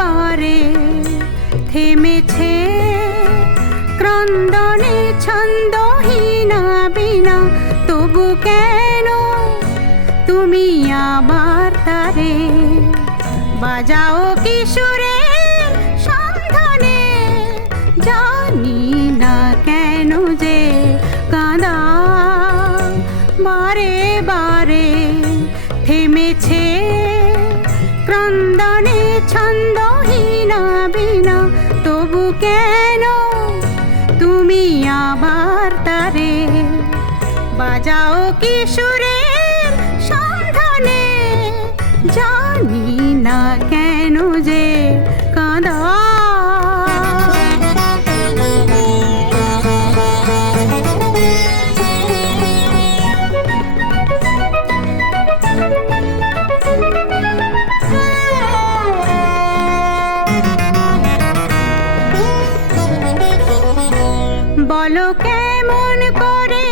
বারে থেমেছে ক্রন্দনে ছন্দহীনা বিনা, তবু কেন তুমি আবার তারে বাজাও কিশোরের সন্ধানে। জানি না কেন যে কাঁদা বারে বারে থেমেছে ক্রন্দনে ছন্দহীনা বিনা, তবু কেন তুমি আবার তারে বাজাও কিশোরের সন্ধানে। জানি না কেন যে কাঁদা। বলো কেমন করে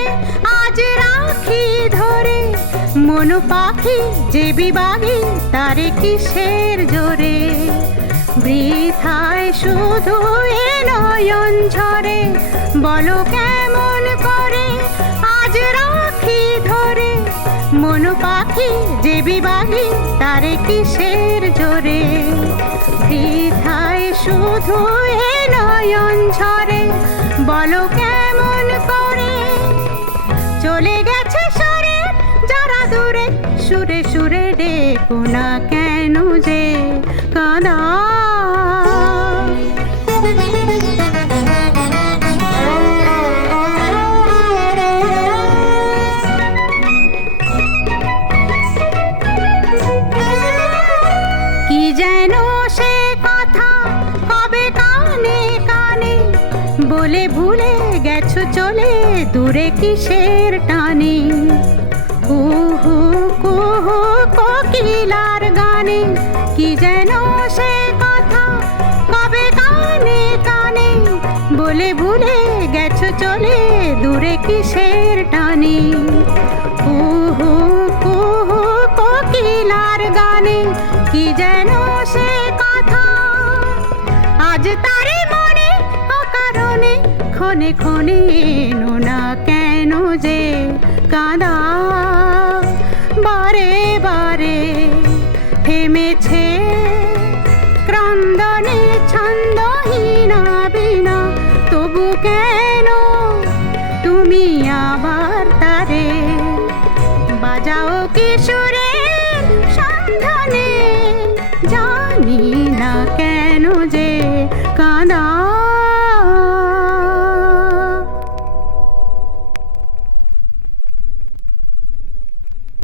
আজ রাখি ধরে মন পাখি যে বিবাগী তারে কিসের জোরে। বৃথায় শুধু এ নয়ন ঝরে, বলো কেমন করে আজ রাখি ধরে মন পাখি যে বিবাগী তারে কিসের জোরে। বৃথায় শুধু এ নয়ন ঝরে, বলো কেমন করে চলে গেছে সরে যারা দূরে। সুরে সুরে ডেকো না কেন যে কাঁদা। কি যেন সে কথা কবে কানে কানে বলে ভুলে গেছো চলে দূরে কিসের টানে। কুহু কুহু কোকিলার গানে কি যেন সে কথা কবে কানে কানে বলে ভুলে গেছো চলে দূরে কিসের টানে। কুহু কুহু কোকিলার গানে কি যেন সে কথা আজ তারে মনে অকারণে ক্ষণে ক্ষণে এনো না কেন যে কাঁদা। বারে বারে থেমেছে ক্রন্দনে ছন্দহীনা বিনা, তবু কেন তুমি আবার তারে বাজাও কিশোরের সন্ধানে। জানি না কেন যে কাঁদা।